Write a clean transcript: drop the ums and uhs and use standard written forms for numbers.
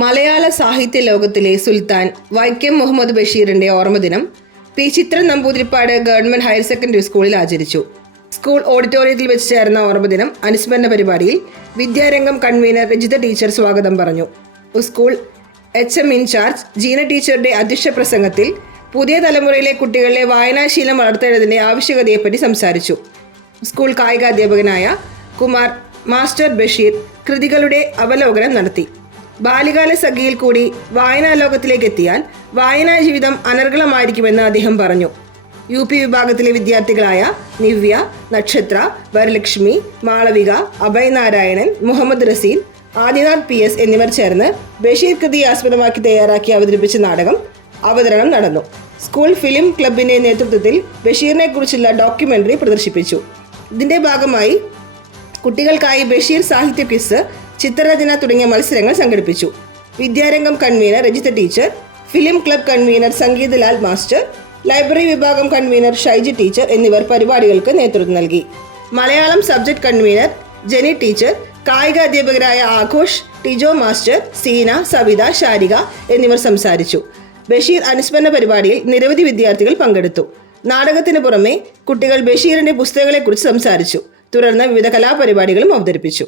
മലയാള സാഹിത്യ ലോകത്തിലെ സുൽത്താൻ വൈക്കം മുഹമ്മദ് ബഷീറിന്റെ ഓർമ്മദിനം P Chithran Namboothiripad government higher secondary സ്കൂളിൽ ആചരിച്ചു. സ്കൂൾ ഓഡിറ്റോറിയത്തിൽ വെച്ച് ചേർന്ന ഓർമ്മദിനം അനുസ്മരണ പരിപാടിയിൽ വിദ്യാരംഗം കൺവീനർ രജിത ടീച്ചർ സ്വാഗതം പറഞ്ഞു. സ്കൂൾ HM ഇൻചാർജ് ജീന ടീച്ചറുടെ അധ്യക്ഷ പ്രസംഗത്തിൽ പുതിയ തലമുറയിലെ കുട്ടികളിലെ വായനാശീലം വളർത്തേണ്ടതിന്റെ ആവശ്യകതയെപ്പറ്റി സംസാരിച്ചു. സ്കൂൾ കായികാധ്യാപകനായ കുമാർ മാസ്റ്റർ ബഷീർ കൃതികളുടെ അവലോകനം നടത്തി. ബാല്യകാല സഖിയിൽ കൂടി വായനാ ലോകത്തിലേക്ക് എത്തിയാൽ വായനാ ജീവിതം അനർഗളമായിരിക്കുമെന്ന് അദ്ദേഹം പറഞ്ഞു. UP വിഭാഗത്തിലെ വിദ്യാർത്ഥികളായ നിവ്യ, നക്ഷത്ര, വരലക്ഷ്മി, മാളവിക, അഭയ് നാരായണൻ, മുഹമ്മദ് റസീൻ, ആദിനാഥ് PS എന്നിവർ ചേർന്ന് ബഷീർ കൃതിയെ ആസ്പദമാക്കി തയ്യാറാക്കി അവതരിപ്പിച്ച നാടകം അവതരണം നടന്നു. സ്കൂൾ ഫിലിം ക്ലബിന്റെ നേതൃത്വത്തിൽ ബഷീറിനെ കുറിച്ചുള്ള ഡോക്യുമെന്ററി പ്രദർശിപ്പിച്ചു. ഇതിന്റെ ഭാഗമായി കുട്ടികൾക്കായി ബഷീർ സാഹിത്യ ക്വിസ്, ചിത്രരചന തുടങ്ങിയ മത്സരങ്ങൾ സംഘടിപ്പിച്ചു. Vidyarangam convener Rajitha teacher, film club convener Sangeethalal master, library വിഭാഗം കൺവീനർ ഷൈജി ടീച്ചർ എന്നിവർ പരിപാടികൾക്ക് നേതൃത്വം നൽകി. Malayalam subject convener Jeni teacher, കായിക അധ്യാപകരായ ആഘോഷ്, ടിജോ മാസ്റ്റർ, സീന, സവിത, ശാരിക എന്നിവർ സംസാരിച്ചു. ബഷീർ അനുസ്മരണ പരിപാടിയിൽ നിരവധി വിദ്യാർത്ഥികൾ പങ്കെടുത്തു. നാടകത്തിന് പുറമെ കുട്ടികൾ ബഷീറിന്റെ പുസ്തകങ്ങളെക്കുറിച്ച് സംസാരിച്ചു. തുടർന്ന് വിവിധ കലാപരിപാടികളും അവതരിപ്പിച്ചു.